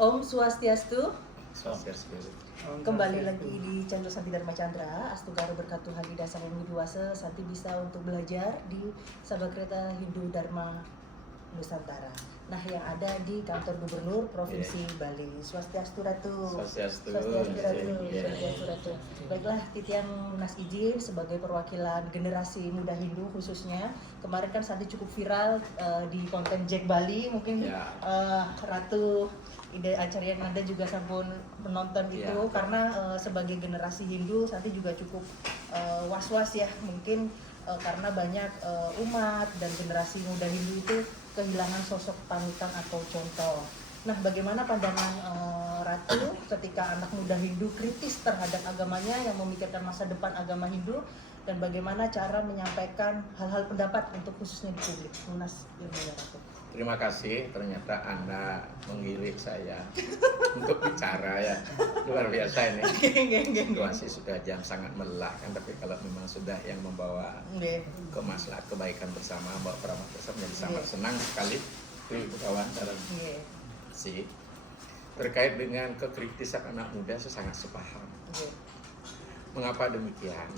Om Swastiastu. Swastiastu. Kembali lagi di Chandra Santi Dharma Chandra, Astugaro Berkatu Hadi Dasar yang Widiwasa, Santi bisa untuk belajar di Sabhakreta Hindu Dharma Nusantara. Nah, yang ada di kantor Gubernur Provinsi Bali. Swastiastu Ratu. Swastiastu. Swastiastu Ratu. Swastiastu Ratu. Baiklah, Titiang Nas izin sebagai perwakilan generasi muda Hindu khususnya. Kemarin kan Santi cukup viral di konten Jack Bali, mungkin Ratu ide acara yang Anda juga sampun menonton itu karena sebagai generasi Hindu Santi juga cukup was-was ya mungkin karena banyak umat dan generasi muda Hindu itu kehilangan sosok panutan atau contoh. Nah, bagaimana pandangan Ratu ketika anak muda Hindu kritis terhadap agamanya yang memikirkan masa depan agama Hindu dan bagaimana cara menyampaikan hal-hal pendapat untuk khususnya di publik? Lunas ilmunya Ratu. Terima kasih, ternyata Anda mengirik saya untuk bicara ya. Luar biasa ini. Masih sudah jam sangat melelahkan, tapi kalau memang sudah yang membawa kemaslahat kebaikan bersama, bawa keramat bersama, jadi sangat senang sekali itu kawan dalam sih. Terkait dengan kekritisan anak muda, saya sangat sepaham. Mengapa demikian?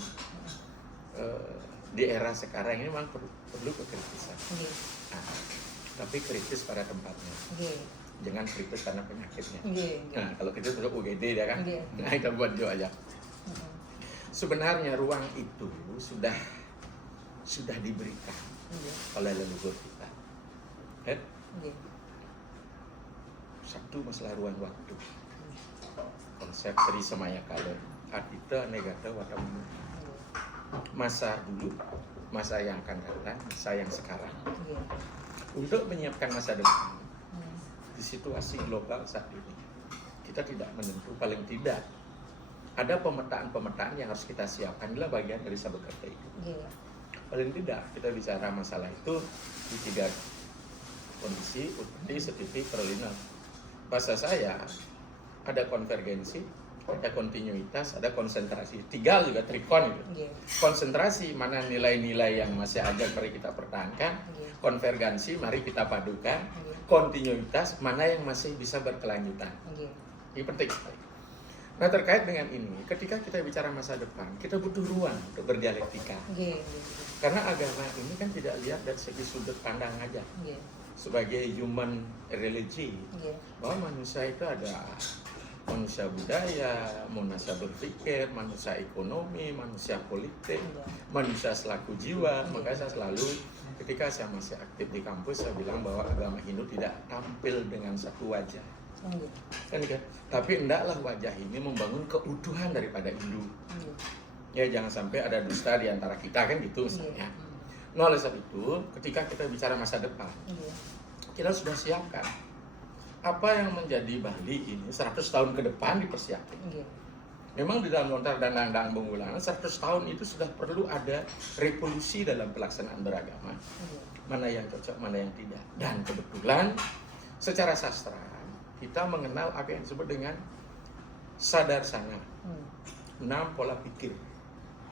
Di era sekarang ini memang perlu kekritisan. Tapi kritis pada tempatnya. Jangan kritis karena penyakitnya. Nah, kalau kritis untuk UGD ya kan. Nah, kita buat Jo aja. Sebenarnya ruang itu sudah diberikan oleh leluhur kita. Satu masalah ruang waktu. Konsep Tri Samaya Kala. Adita Negata Watamu. Masa dulu, masa yang akan datang, masa yang sekarang. Untuk menyiapkan masa depan di situasi global saat ini, kita tidak menentu, paling tidak ada pemetaan-pemetaan yang harus kita siapkan, adalah bagian dari Sabhakreta itu. Paling tidak kita bicara masalah itu di 3 kondisi: uti, setiti, perlindungan. Bahasa saya ada konvergensi, ada kontinuitas, ada konsentrasi. 3 juga trikon itu. Konsentrasi, mana nilai-nilai yang masih ada mari kita pertahankan. Konvergensi, mari kita padukan. Kontinuitas, mana yang masih bisa berkelanjutan. Ini penting. Nah, terkait dengan ini, ketika kita bicara masa depan, kita butuh ruang untuk berdialektika. Karena agama ini kan tidak lihat dari segi sudut pandang aja. Sebagai human religi, bahwa manusia itu ada manusia budaya, manusia berpikir, manusia ekonomi, manusia politik, manusia selaku jiwa. Makanya saya selalu, ketika saya masih aktif di kampus, saya bilang bahwa agama Hindu tidak tampil dengan satu wajah. Kan? Tapi hendaklah wajah ini membangun keutuhan daripada Hindu. Ya, jangan sampai ada dusta di antara kita, kan gitu misalnya. Nah, oleh sebab itu, ketika kita bicara masa depan, kita sudah siapkan apa yang menjadi Bali ini 100 tahun ke depan dipersiapkan. Memang di dalam lontar dan landang pengulangan 100 tahun itu sudah perlu ada revolusi dalam pelaksanaan beragama. Mana yang cocok, mana yang tidak. Dan kebetulan secara sastra kita mengenal apa yang disebut dengan sadarsana, 6 pola pikir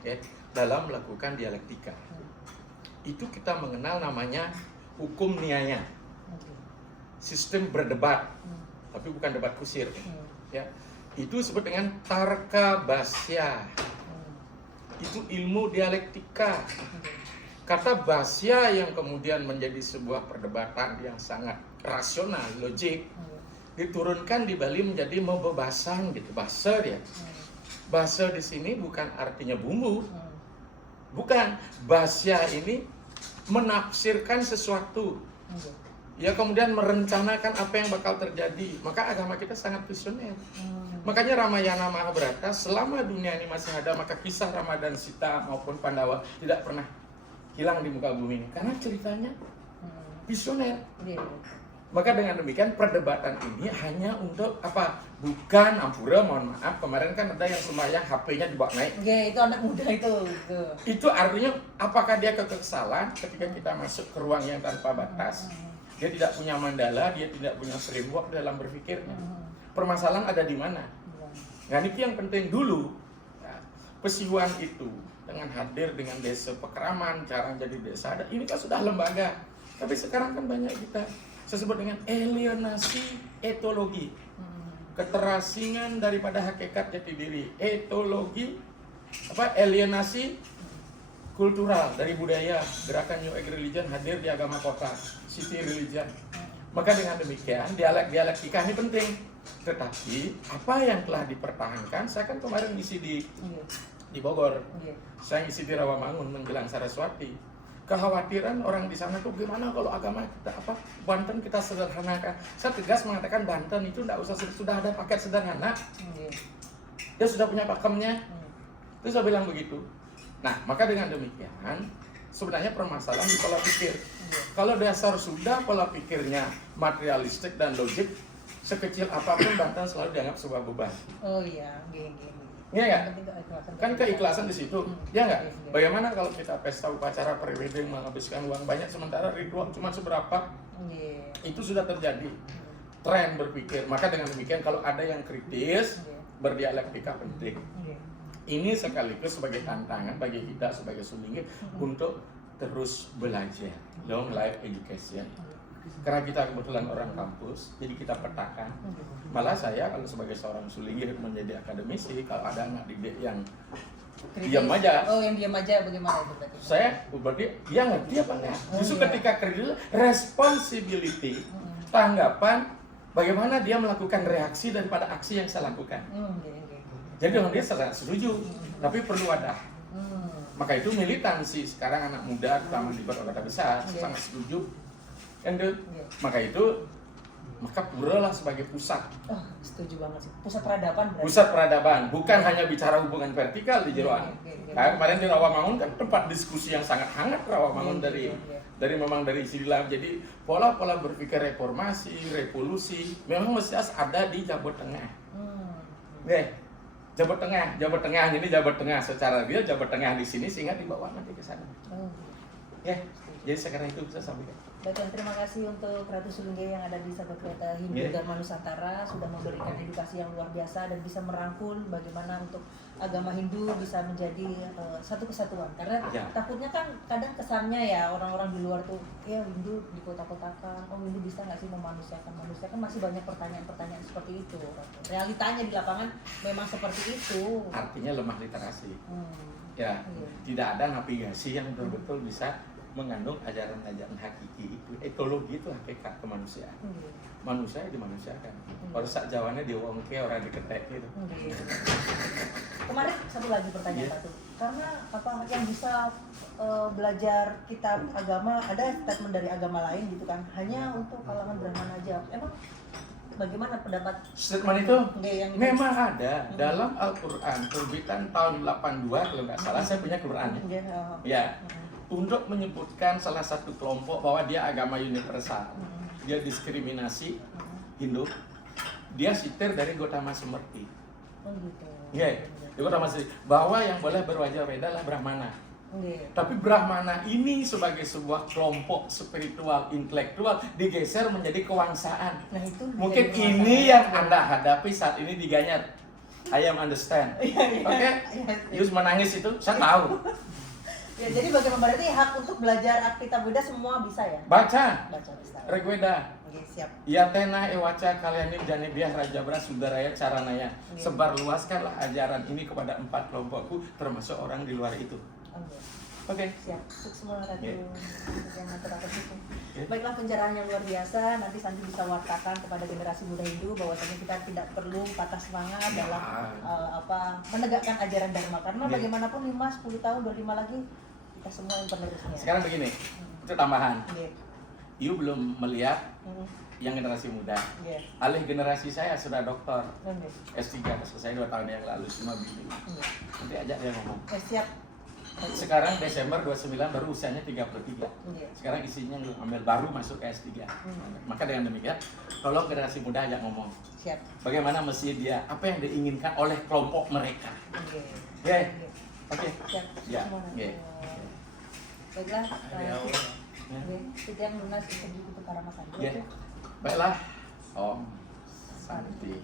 ya, dalam melakukan dialektika. Itu kita mengenal namanya hukum niyaya. Sistem berdebat, tapi bukan debat kusir. Ya, itu disebut dengan tarka basya. Itu ilmu dialektika. Kata basya yang kemudian menjadi sebuah perdebatan yang sangat rasional, logik, diturunkan di Bali menjadi membebasan gitu. Basa dia. Basa di sini bukan artinya bumbu. Bukan. Basya ini menafsirkan sesuatu. Ya, kemudian merencanakan apa yang bakal terjadi. Maka agama kita sangat visioner. Makanya Ramayana Mahabharata, selama dunia ini masih ada, maka kisah Rama dan Sita maupun Pandawa tidak pernah hilang di muka bumi ini. Karena ceritanya visioner. Maka dengan demikian perdebatan ini hanya untuk apa? Bukan ampura, mohon maaf, kemarin kan ada yang sembahyang HP-nya dibawa naik. Itu anak muda itu. Itu artinya apakah dia kekesalan ketika kita masuk ke ruang yang tanpa batas? Dia tidak punya mandala, dia tidak punya framework dalam berpikirnya. Permasalahan ada di mana? Nah, ini yang penting dulu. Ya, Pesiwan itu dengan hadir dengan desa Pekeraman, cara jadi desa ada. Ini kan sudah lembaga. Tapi sekarang kan banyak kita, saya sebut dengan alienasi etologi. keterasingan daripada hakikat jati diri, etologi, alienasi kultural dari budaya, gerakan New Age Religion hadir di agama kota, city religion. Maka dengan demikian dialektika ini penting. Tetapi apa yang telah dipertahankan, saya kan kemarin ngisi di Bogor, saya ngisi di Rawamangun menjelang Saraswati. Kekhawatiran orang di sana tuh gimana kalau agama kita Banten kita sederhanakan. Saya tegas mengatakan Banten itu tidak usah, sudah ada paket sederhana. Dia sudah punya pakemnya. Terus saya bilang begitu. Nah, maka dengan demikian sebenarnya permasalahan di pola pikir. Kalau dasar sudah pola pikirnya materialistik dan logik, sekecil apapun Banten selalu dianggap sebuah beban. Oh iya, gini. Iya nggak? Kan keikhlasan di situ, ya nggak? Bagaimana kalau kita pesta upacara pre-wedding menghabiskan uang banyak sementara ritual cuma seberapa? Itu sudah terjadi tren berpikir. Maka dengan demikian kalau ada yang kritis, berdialektika penting. Ini sekaligus sebagai tantangan bagi kita sebagai Sulinggi untuk terus belajar, long life education. Karena kita kebetulan orang kampus, jadi kita petakan. Malah saya kalau sebagai seorang Sulinggi menjadi akademisi, kalau ada anak didik yang diam aja. Oh, yang diam aja bagaimana itu berarti? Saya berarti dia ngerti apa enggak? Justru ketika kritis, responsibility, tanggapan, bagaimana dia melakukan reaksi daripada aksi yang saya lakukan. Jadi orang dia sangat setuju, tapi perlu wadah. Maka itu militansi sekarang anak muda, terutama di kota-kota besar, sangat setuju. Maka Pura lah sebagai pusat. Oh, setuju banget sih. Pusat peradaban berarti. Pusat peradaban, bukan hanya bicara hubungan vertikal di Jeroan. Kemarin di Rawamangun kan tempat diskusi yang sangat hangat Rawamangun dari Sidilam. Jadi pola-pola berpikir reformasi, revolusi memang mesti ada di Jawa Tengah. Jawa Tengah ini Jawa Tengah secara real Jawa Tengah di sini sehingga dibawa nanti ke sana. Jadi sekarang itu bisa sampaikan. Baik, terima kasih untuk Ratu Sulinggi yang ada di Sahabat Kereta Hindu Dharma Nusantara sudah memberikan edukasi yang luar biasa dan bisa merangkul bagaimana untuk agama Hindu bisa menjadi satu kesatuan. Karena takutnya kan kadang kesannya ya orang-orang di luar tuh ya Hindu di kota-kotakan, Hindu bisa nggak sih memanusiakan manusia, kan masih banyak pertanyaan-pertanyaan seperti itu. Realitanya di lapangan memang seperti itu. Artinya lemah literasi. Tidak ada navigasi yang betul-betul bisa mengandung ajaran-ajaran hakiki itu. Etologi itu hakikat kemanusiaan. Manusia dimanusiakan. Orang sak Jawane diwongke orang diketek gitu. Kemarin satu lagi pertanyaan Pak tuh. Karena yang bisa belajar kitab agama, ada statement dari agama lain gitu kan, hanya untuk kalangan Brahmana aja. Emang bagaimana pendapat statement itu? Memang ada dalam Al-Quran terbitan tahun 82 kalau nggak salah, saya punya Quran ya. Untuk menyebutkan salah satu kelompok bahwa dia agama universal, dia diskriminasi Hindu, dia sitir dari Gotama Sumerti. Gotama Sumerti bahwa yang boleh berwajah beda adalah Brahmana. Tapi Brahmana ini sebagai sebuah kelompok spiritual, intelektual digeser menjadi kewangsaan. Mungkin ini yang Anda hadapi saat ini di Ganyar. I am understand. Oke? Yus menangis itu, saya tahu. Ya, jadi bagaimana berarti hak untuk belajar kitab Buddha semua bisa ya? Baca bisa. Rigveda. Siap. Yatena ewaca kalianin janibiah rajabra sudaraya caranaya. Sebar luaskanlah ajaran ini kepada 4 kelompokku termasuk orang di luar itu. Oke. Siap. Untuk semua Ratu yang baiklah, pencerahan yang luar biasa. Nanti Santi bisa wartakan kepada generasi muda Hindu bahwasanya kita tidak perlu patah semangat dalam menegakkan ajaran Dharma, karena bagaimanapun 5-10 tahun 25 lagi kita semua yang penerusnya. Sekarang begini, itu tambahan. You belum melihat yang generasi muda. Alih generasi saya sudah doktor S3 selesai 2 tahun yang lalu, cuma begini. Nanti ajak dia ngomong. Siap. Sekarang Desember 29 baru usianya 33. Sekarang isinya ambil baru masuk ke S3. Maka dengan demikian, tolong generasi muda ajak ngomong. Siap. Bagaimana mesti dia, apa yang diinginkan oleh kelompok mereka. Oke. Siap. Ya. Baiklah. Itu yang lunas untuk para makan. Baiklah. Om Santi.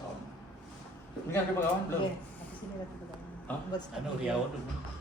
Om. Ini kan ada pegawai belum? Sini Ratu Pegawai. Anu Riau dulu.